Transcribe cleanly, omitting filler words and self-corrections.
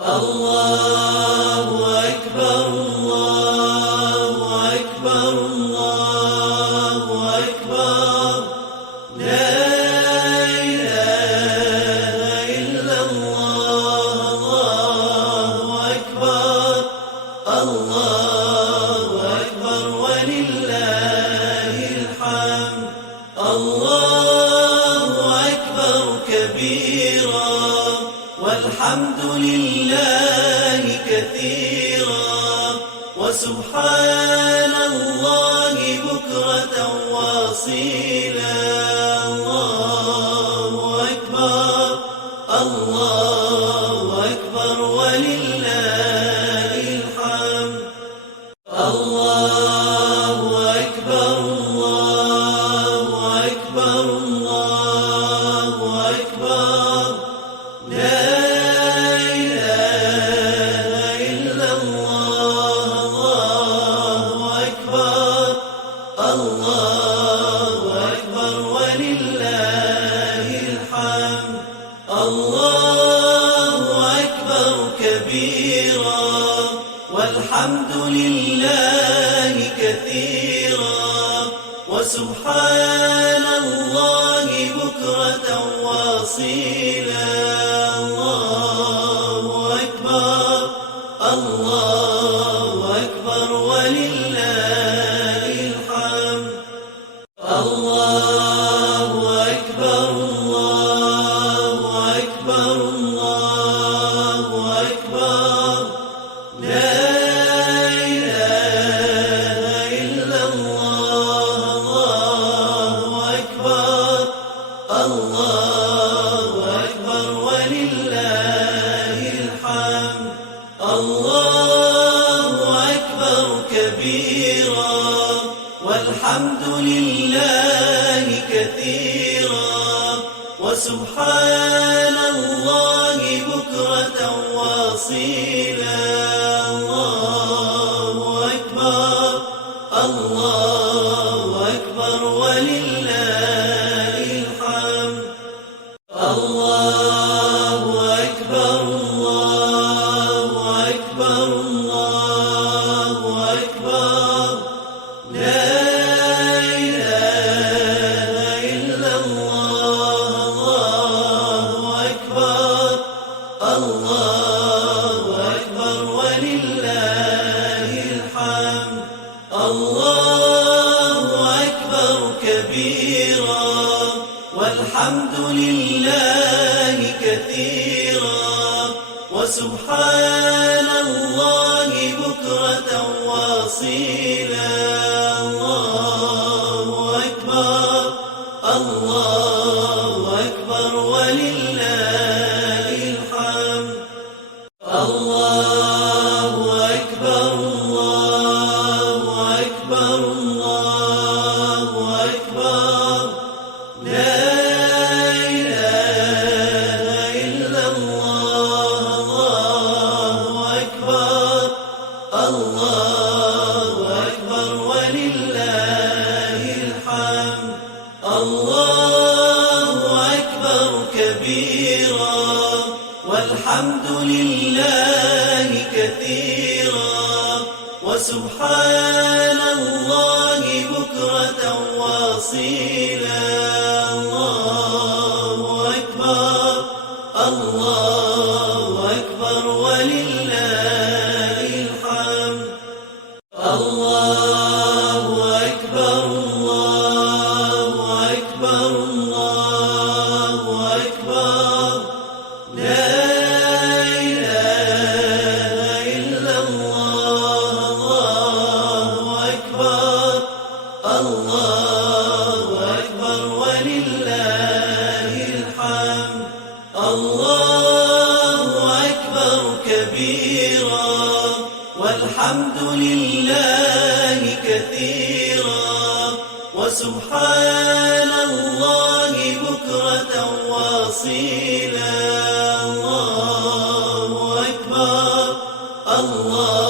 الله أكبر الله أكبر الله أكبر لا إله إلا الله الله أكبر الله أكبر ولله الحمد الله أكبر كبيرا والحمد لله كثيرا وسبحان الله بكرة واصيلا الله أكبر الله أكبر ولله الحمد الله أكبر الله أكبر الله أكبر لا الله أكبر ولله الحمد الله أكبر كبيرا والحمد لله كثيرا وسبحان الله بكرة واصيلا الله أكبر الله أكبر ولله الحمد الله أكبر الله أكبر الله أكبر لا إله إلا الله الله أكبر الله أكبر ولله الحمد الله أكبر كبيرا والحمد لله كثيرا وسبحان الله بكرة واصيلا الله أكبر الله أكبر ولله الحمد الله أكبر الله أكبر الله أكبر لا الله أكبر ولله الحمد الله أكبر كبيرا والحمد لله كثيرا وسبحان الله بكرة واصيلا الله أكبر الله أكبر ولله الحمد الله أكبر الله أكبر الله أكبر لا إله إلا الله الله أكبر الله أكبر ولله الحمد الله أكبر كبيرا والحمد لله كثيرا وسبحان الله بكرة واصيلا الله أكبر الله أكبر ولله الحمد الله أكبر الله أكبر الله أكبر لا الله أكبر ولله الحمد الله أكبر كبيرا والحمد لله كثيرا وسبحان الله بكرة واصيلا الله أكبر الله